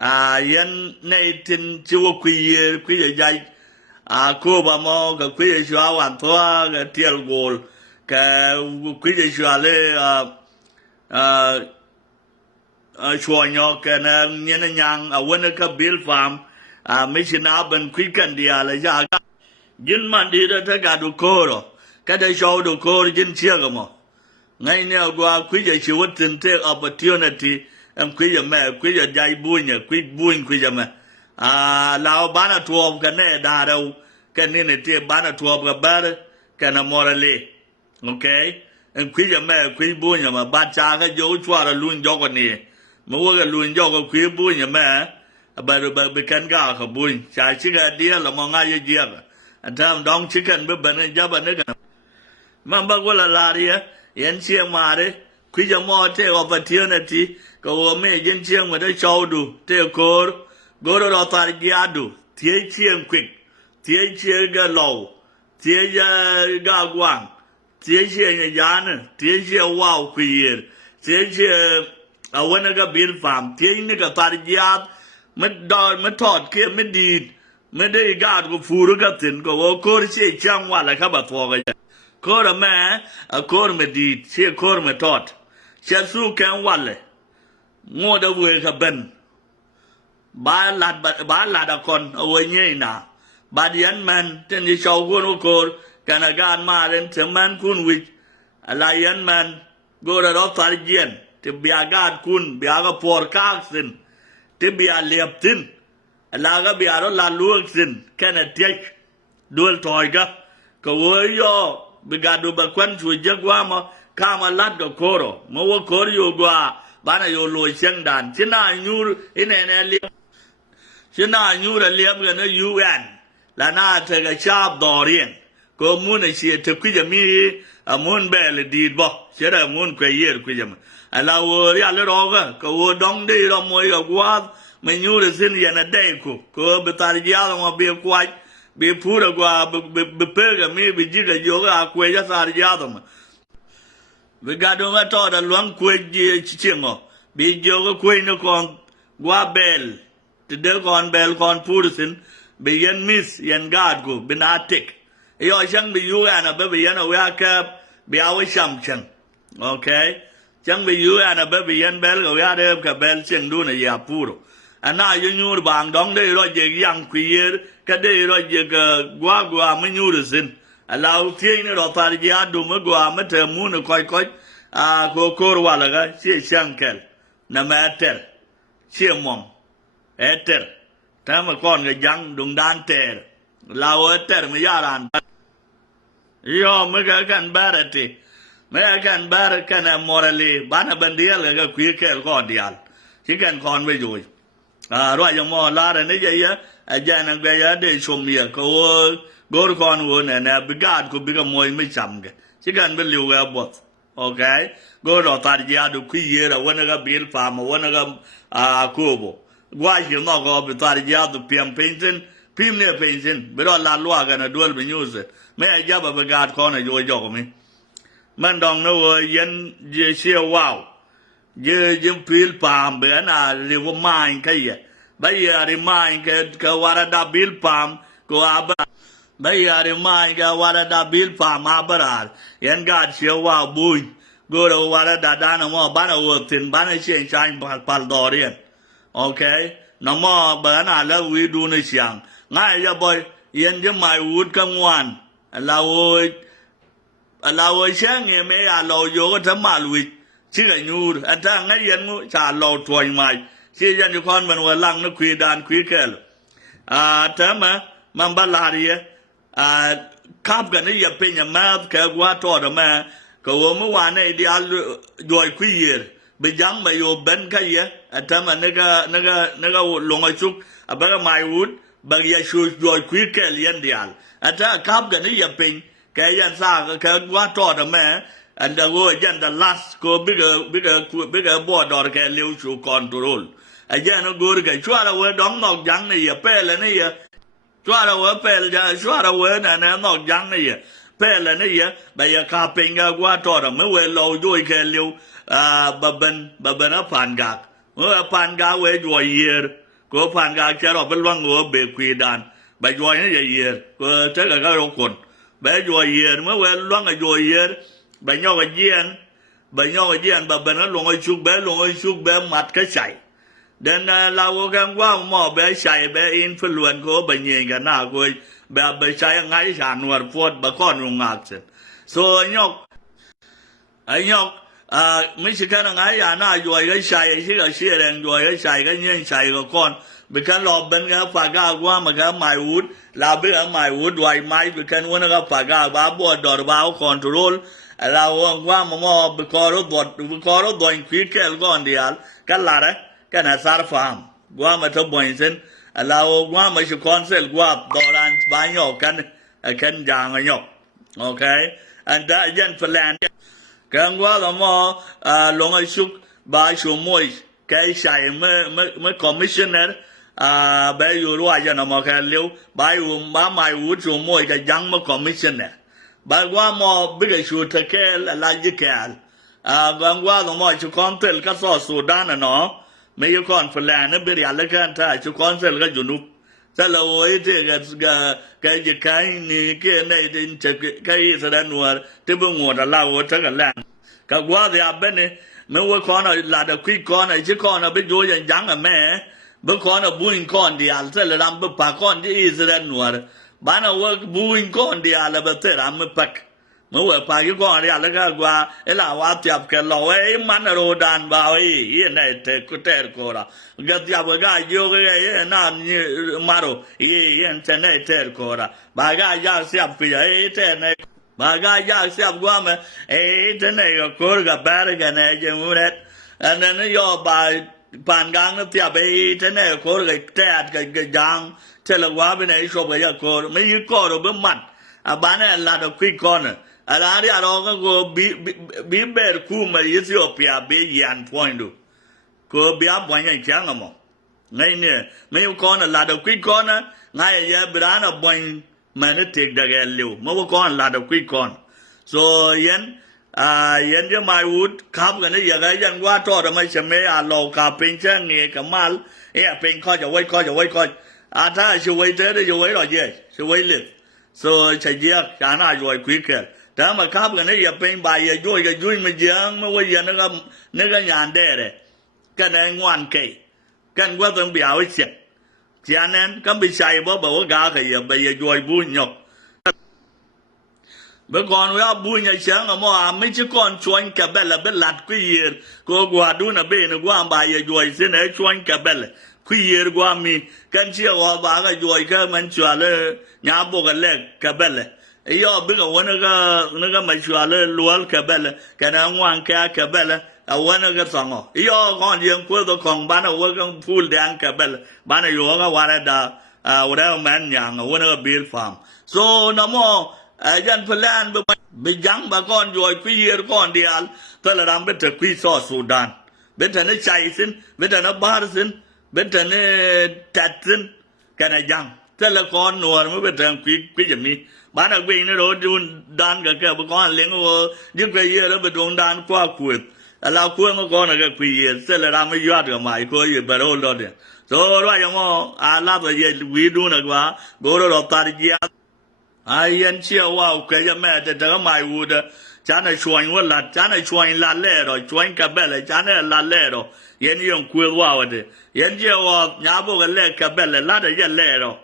yen nay tin chiwo kwiye jai ko ba mo ka kwiye shwa wan thoa ga tiel gol ka kwiye shwa le chua nyo ka na nyene nyang wona ka bil farm mishina ban kwikan dia la ja jin man di da ta ga du koro ka da show du koro jin chia ga mo ngai ne gwa kwiye chi wotin take opportunity kwiye me kwiye jai bunya kwiye me lao bana tuom ka ne da đâu ka ne ne te bana tuom ka bar ka na morale okay kwiye me kwiye bunya ma ba cha ka jo chwa ra lun jo ko ni mo wo ga lun jo ko kwiye bunya me ba be kan ga ka bun cha chi ga dia la mo nga ye je ga tam dong chicken be ban ja ba ne ka man ba ko la ria yen chiang ma de kwiye mo te opportunity ko me yen chiang ma de chau du te ko goro ro tar giadu tie chien quick tie chie ga low tie ga gwang tie chie yan tie chie wow kwier tie chie wona ga bil farm tie ni ga tar giad me tot ke me di me de ga go furu ga tin go ko chie chang wa la ka ba to ga ko ra me ko me di chie ko me tot che su kan wa le ngo da we ka ben ba lad con ôi nhây na ba dian man ten di show kun ko kana gan ma len te man kun wich lion man go ra ro tar gien te bia gad kun bia ga por ka sin te bia lep tin la ga bia ro la luok sin kana tek dul toy ga ko wo yo bi ga do ba kwan chu je gwa ma ka ma lad ga koro mo wo kor yo gwa bana yo lo chen dan china nyu ine ne li china nyu ra liam ga na UN la na te ga chap dorien ko mun chi te ku ja mi amun bel di bo chera mun ku yer ku ja ala wo ya le ro ga ko wo dong de ro mo ga gwa me nyu re sin ya na de ko be tar ja mo be kwa be pura gwa be pe ga mi be ji ga yo ga ku ja tar ja do we ga do ma to da luang ku ji chi ngo be jo ga ku no kon gwa bel te de kon bel kon pur sin be yen mis yen gad go binatik yo chang be yu ana be yen a wa ka be aw sham chang okay chang be yu ana be yen bel go ya de ka bel cheng du na ya puro ana yu nyur bang dong de ro je yang kwier ka de ro je ga gwa me nyur sin ala u tie ni ro tar ya du me gwa me te mu ne koi ko kor wala ga chi chang kel na ma ter chi mong eter tama kon ga jang dung dan ter lao eter me yaran yo me ga kan barati me kan bar kan morali bana bandial ga kwi kel ko dial chi kan kon we joi ro ya mo la ne ye ya ajana ga ya de chomia ko gor kon wo ne na bigad ko biga moy me cham ga chi kan be liu ga bot okay go ro tar ya du kwi yera wona ga bil fa ma wona ga kobo gwa hi no go be tar ya du pim pensin pim ne pensin be ro la lwa ga na dol be news me ja ba gad ko na yo jo me man dong no yen je sia wow je pil pam be na le wo main ka ye ba ya ri main ka wara da bil pam ko aba ba ya ri main ka wara da bil pam abrar yen gad sia wow bui go ro wara da na mo ba na wo tin ba na chen chan pal dorien okay no mo ba na la wi du ne chiang ngai ya boy yen je mai wut ka ngwan la wo chang ye me ya lo yo ta ma lui chi ga nyu an ta ngai yen mu cha lo toy mai chi yan ju kon man wa lang no kwi dan kwi kel ta man ba la ri kap ga ne ya pe nya ma ka gwa to da ma ko wo mu wa ne di al doi kwi yer be jang ba yo ben ka ye ta ma ne ga lo ngai chuk ba ga mai wut ba ya shu doi kwi kel yen dial ata kap ga ne ya pe ka yan sa ka gwa to da ma and the go again the last go bigger board or ka liu chu control again go ga chwa we dong nok jang ne ya pe le ne ya chwa we pe ja chwa we na na nok jang ne ya pe le ne ya ba ya ka pe ga gwa to da me we lo jo ka liu ba ben a pan ga we we jo yer go pan ga chero belwang go be kwidan ba yo ye go te ga rokon ba yo ye mo we lwang yo ye ba nyo ga yen ba nyo ga yen ba ben lo ngoi chuk be mat ka chai den la wo gan wa mo be chai be influence go ba nyen ga na go be chai ngai shan war fot ba kon ngak sen so nhóc mấy sự cái này à na rồi cái xài chứ cái xe đèn rồi cái xài cái nhiên xài của con bị cái lò bên cái phá ga qua mà cái mài wood là biết cái mài wood rồi mai bị cái muốn cái phá ga bá bùa đỏ báo control là qua mà bị có nó đòi khuyết cái con đi cái là đấy cái này sao farm qua mà thâu bồi xin là qua mà sự con sẽ qua đỏ lan bao nhiêu cái giang ở nhóc ok and that dân phải làm cái qua là mà long ai chúc ba số môi cái sai mới commissioner bây giờ rồi giờ nó mà cái liu bây giờ ba mai uống số môi cái giang mới commissioner bây qua mà bây giờ số thế cái là gì cái cái qua là mà số con tel cái số Sudan nó mấy con phải làm nó bây giờ là cái ta số con tel cái junub thế là ôi thì cái gì cái này thì cái sẽ đến nuôi thì bây giờ là lao ở cái làng cái quá thì bên này mấy cái con này là được quý con này chứ con này bây giờยังยังà mẹ bây con này buôn con đi ăn thế là làm bây bà con thì sẽ đến nuôi bạn nào buôn con đi ăn là bây giờ làm mấy bạc mấy cái bà cái con đi ăn là cái qua là hoa tiệp cái lò ấy mình là đồ đàn vào ấy này thì có thể có ra cái tiệp cái vô cái nào như mà đồ ấy thế này thì có ra bà cái giờ tiệp cái ấy thế này bà cái giờ tiệp qua mà ấy thế này có cột cái bát cái này chứ muốn hết anh nên nó do bà bàn gang nó tiệp ấy thế này cột cái tét cái giang thế là qua bên này shop cái cột mấy cái cột rồi bên mặt bạn này là được quý con này Alari aroga go bi ber kuma Ethiopia be yan point do ko bi abwanya kyanga mo ngai ne me ko na la da kwi ko na ngai ya brana boy man take da gelu mo ko la da kwi kon so yen yen je mai wood kap ga ne ya ga yan wa to da mai chme a lo ka pin cha nge ka mal e pin ko ja wai ko ta chu wai te de wai lo je chu wai le so cha je ka na jo kwi ke đó mà khắp cái này giờ bên bài giờ vui cái vui mà giang mà bây giờ nó cái nhàn đẻ đấy cái này ngoan kỹ cái qua từng biểu ấy chết cho nên cái bị sai bỏ bảo gà cái giờ bây giờ vui vui nhọc bây còn với vui ngày sáng mà mấy chiếc con chuan cả bè là bên lạt cái gì cô qua đu là bên nó qua bài giờ vui xin ấy chuan cả bè là cái gì qua mi cái chiếc qua bà cái vui cái mình chua là nhà bộ cái lệ cả bè là yo biga wanaga machwale lual kabela kana ngwan ka kabela a wanaga songo yo kon yen ko do kon bana wagan full dan kabela bana yo ga wara da wara man yang wanaga bill farm so namo jan plan be jang ba kon joy ku yer kon dial tala ram beta ku so Sudan beta ne chaisin beta na barsin beta ne tatsin kana jang tala kon nuor mo beta ku jami bạn ở bên nó rồi đan cái con liếng của những cái gì đó bị đồn đan qua quỵt là quên mà con là cái quỵt sẽ là làm mấy giọt cái máy coi gì bờ hồ đó đấy rồi rồi mà là bây giờ quý đun là quá bố đó ta đi ra yên chiều wow cái gì mẹ thì cái máy u đó cha này chuan là lẹ rồi chuan cả bè lại cha này là lẹ rồi yên dùng quên wow đấy yên chiều nhà bố cái lẹ cả bè lại là để yên lẹ rồi